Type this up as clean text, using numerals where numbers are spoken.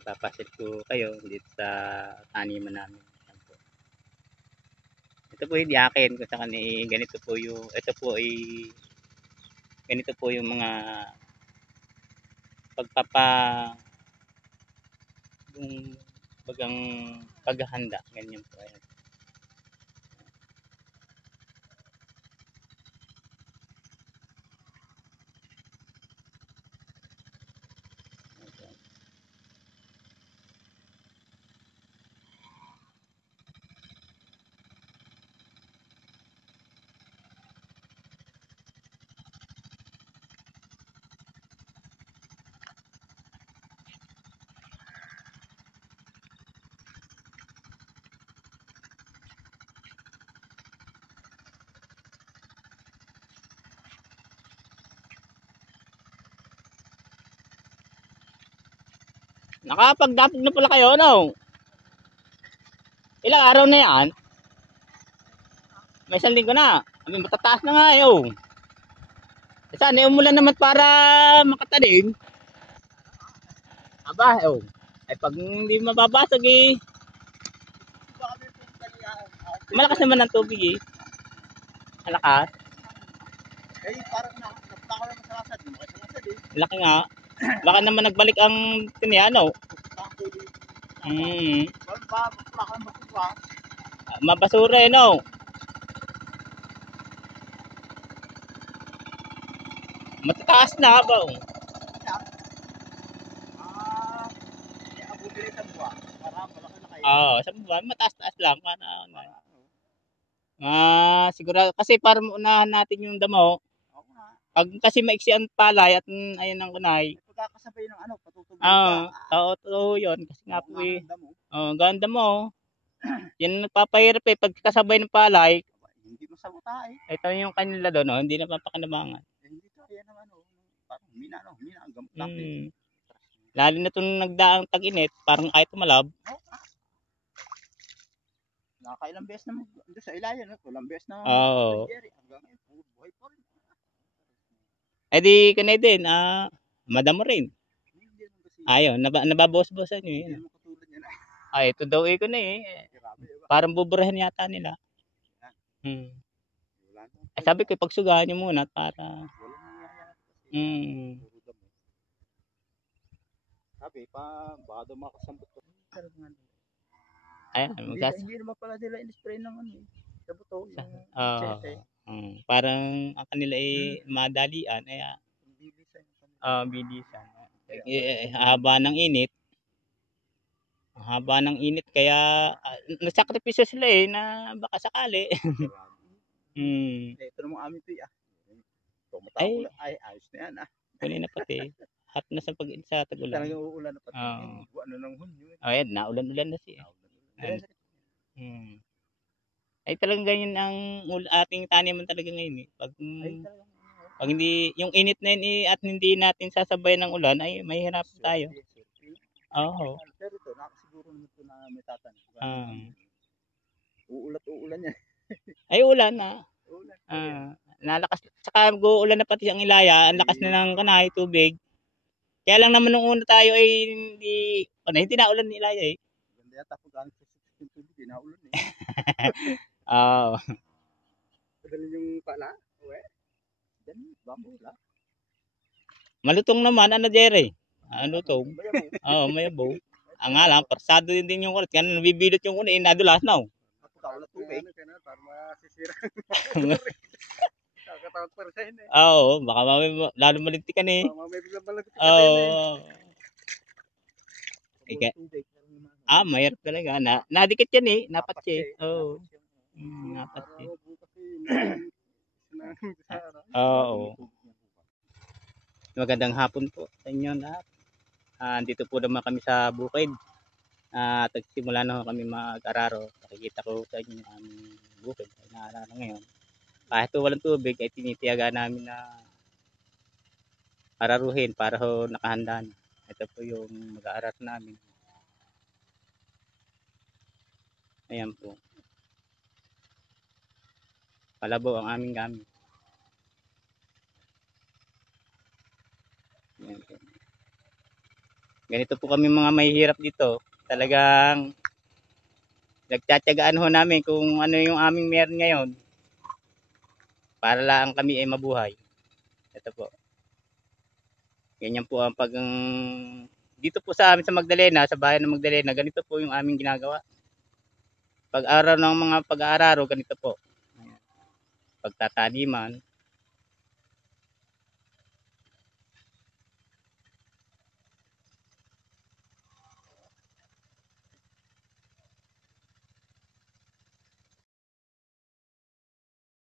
Papasit ko kayo dito sa taniman namin. Ito po hindi akin kung saan ganito po yung ito po ay ganito po yung mga pagpapa yung bagang paghahanda ganyan po. Ayan. Nakapagdapog na pala kayo, ano? Ilang araw na yan? May isang linggo na. Matataas na nga, oh. Sana umulan naman para makatanim. Aba, oh. Ay pag hindi mababasag eh. Malakas naman ang tubig eh. Malakas. Eh, parang nakapaka naman sa lasad. Laki nga. Baka naman nagbalik ang tiniyano. Mabasura eh, no? Matataas na ba? Oo, sa buwan, mataas-taas lang. Siguro, kasi para unahan natin yung damo. Pag kasi maiksi ang palay at ayun ang kunay. Pagkakasabay ng ano, patutubig ka. Oo, yun. Kasi nga po eh. Ganda mo. Yan nagpapahirap eh. Pag kasabay ng palay. Hindi mo sabuta eh. Ito yung kanila doon, no? Hindi na papakinabangan. Hindi to, yan ang ano. Parang humina ang gamot natin. Lalo na itong nagdaang tag-init, parang kahit tumalab. Nakakailang beses na doon sa ilayan, no? Ilang beses na Jerry. Hanggang ngayon, buhay pa rin. Eh di kanay din, madamo rin. Ayun, nababawas-bawasan nyo yun. Ay, ito daw ko na eh. Parang buburahin yata nila. Ay, sabi ko, pagsugahan nyo muna para... Sabi pa, baka daw makasambot ko. Ayan, hindi naman pala sila in-spray ng ano eh. Sa buto. Parang ang kanila ay madalian. Bilisan. Haba ng init. Haba ng init kaya nasakripisyo sila eh na baka sakali. Ito namang amin ito ay ayos na yan ah. Kunin na pati. Hot na sa tag-ulan. Talagang uulan na pati. Ano nang hunyo. Ayan, naulan-ulan na siya. Ay talagang ganyan ang ating taniman talaga ngayon eh. Pag hindi, yung init na yun at hindi natin sasabay ng ulan, ay mahirap tayo. Oo. Pero ito, nakasiguro naman ito na may tatanim. Uulan yan. Ay ulan na. Nalakas, saka mag-uulan na pati ang ilaya, ang lakas na ng kanay, tubig. Kaya lang naman nung una tayo ay hindi naulan ni ilaya eh. Ganda yata kung galing sa tubig, hindi naulan eh. Oo. Padali yung pala, bambula. Malutong naman, Jerry? Lutong. Oo, mayabaw. Ang nga lang, persado din yung kulit. Kaya nabibilot yung kulit, nadulas na. Kapag tubig, para masisira. Kakatawag pa rin eh. Oo, baka lalo malintikan eh. May biglang malintikan eh. Mahirap talaga. Nadikit yan eh. Napatsi. Oo. Napatsi. Oo. Magandang hapon po sa inyo lahat. Dito po naman kami sa bukid. Tagsimula na kami mag-araro. Nakikita ko sa inyo ang bukid. Naararo ngayon. Kahit walang tubig ay tinitiyaga namin na araruhin para ho nakahanda na. Ito po yung mag-aaral namin. Ayan po. Palabaw ang aming gamit. Ayan po. Ganito po kami mga mahihirap dito. Talagang nagtsatsagaan ho namin kung ano yung aming meron ngayon para lang kami ay mabuhay. Ito po. Ganyan po ang dito po sa amin sa Magdalena, sa bayan ng Magdalena, ganito po yung aming ginagawa. Pag-araw ng mga pag-aararo, ganito po. Ayan. Pagtataniman,